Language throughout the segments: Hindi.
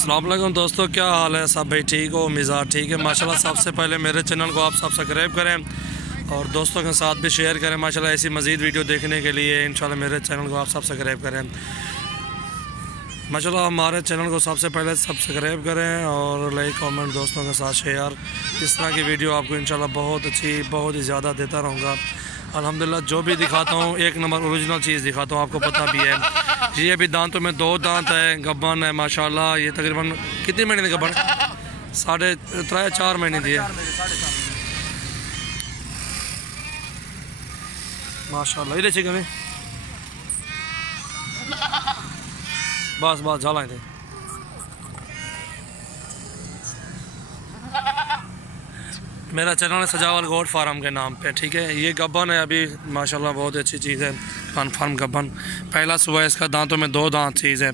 अस्सलाम वालेकुम दोस्तों, क्या हाल है सब भाई? ठीक हो? मिजाज ठीक है माशाल्लाह। सबसे पहले मेरे चैनल को आप सब्सक्राइब करें और दोस्तों के साथ भी शेयर करें माशाल्लाह। ऐसी मज़ीद वीडियो देखने के लिए इंशाल्लाह मेरे चैनल को आप सब्सक्राइब करें माशाल्लाह। हमारे चैनल को सबसे पहले सब्सक्राइब करें और लाइक कमेंट दोस्तों के साथ शेयर। इस तरह की वीडियो आपको इंशाल्लाह बहुत अच्छी, बहुत ही ज़्यादा देता रहूँगा अल्हम्दुलिल्लाह। जो भी दिखाता हूँ एक नंबर ओरिजिनल चीज़ दिखाता हूँ, आपको पता भी है। ये भी दांतों में 2 दांत है, गब्बन है माशाल्लाह। ये तकरीबन कितने महीने की गब्बन? 3.5-4 महीने की है माशाल्लाह। ये देखिए कभी बस बस झाला थे। मेरा चैनल है सजावल गोट फार्म के नाम पे, ठीक है। ये गब्बन है अभी माशाल्लाह, बहुत अच्छी चीज़ है। कन्फर्म गब्बन, पहला सुबह इसका दांतों में 2 दांत चीज़ है।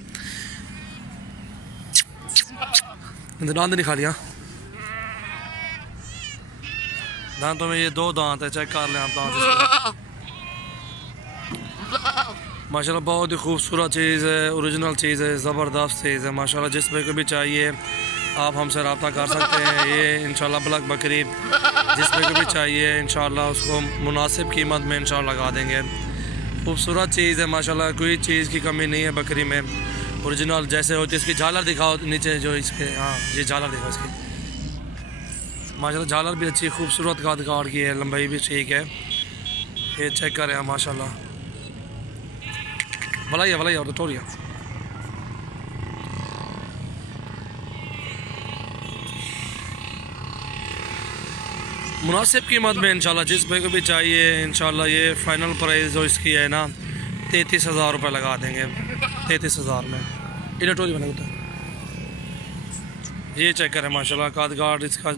दांत नहीं खा लिया, दांतों में ये 2 दांत है, चेक कर लें आप दांत माशाल्लाह। बहुत ही खूबसूरत चीज़ है, ओरिजिनल चीज़ है, ज़बरदस्त चीज़ है माशाल्लाह। जिस पे को भी चाहिए आप हमसे रब्ता कर सकते हैं। ये इंशाल्लाह ब्लैक बकरी जिस पे को भी चाहिए इंशाल्लाह उसको मुनासिब कीमत में इंशाल्लाह लगा देंगे। खूबसूरत चीज़ है माशाल्लाह, कोई चीज़ की कमी नहीं है बकरी में। ओरिजिनल जैसे होती है। इसकी झालर दिखाओ नीचे, जो इसके, हाँ ये झालर दिखाओ इसकी माशाल्लाह। झालर भी अच्छी खूबसूरत काट की है, लंबाई भी ठीक है। ये चेक करें माशाल्लाह। भलाई और टोरिया मुनासिब कीमत में इंशाल्लाह। जिस भाई को भी चाहिए इंशाल्लाह ये फ़ाइनल प्राइस जो इसकी है ना 33,000 रुपये लगा देंगे। 33,000 में ये टोरी बना होता है। ये चेक करें माशाल्लाह, कादगार्ड इसका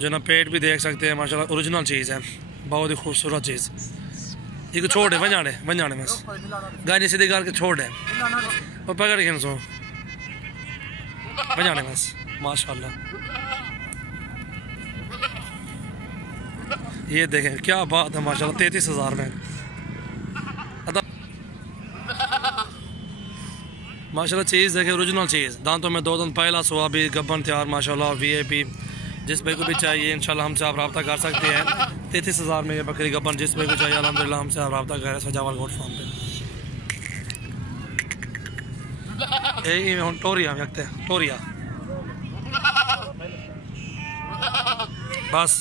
जो ना पेट भी देख सकते हैं माशाल्लाह। ओरिजिनल चीज़ है, बहुत ही खूबसूरत चीज़। ये को छोड़ है बन जाने बस गाय सीधे करके छोड़ है और पकड़ के सो बन जाने बस माशाल्लाह। ये देखें क्या बात है माशाल्लाह। 33,000 में माशाल्लाह चीज़ देखें, ओरिजिनल चीज़। दांतों में 2 दांत, पहला सुबह भी गब्बन तैयार माशाल्लाह। VIP जिस भाई को भी चाहिए इंशाल्लाह हमसे आप रब्ता कर सकते हैं। 33,000 में ये बकरी गब्बन जिस भाई को चाहिए अल्हम्दुलिल्लाह हमसे आप रब्ता करें सजावल गोट फार्म पे। यही टोरिया टोरिया बस।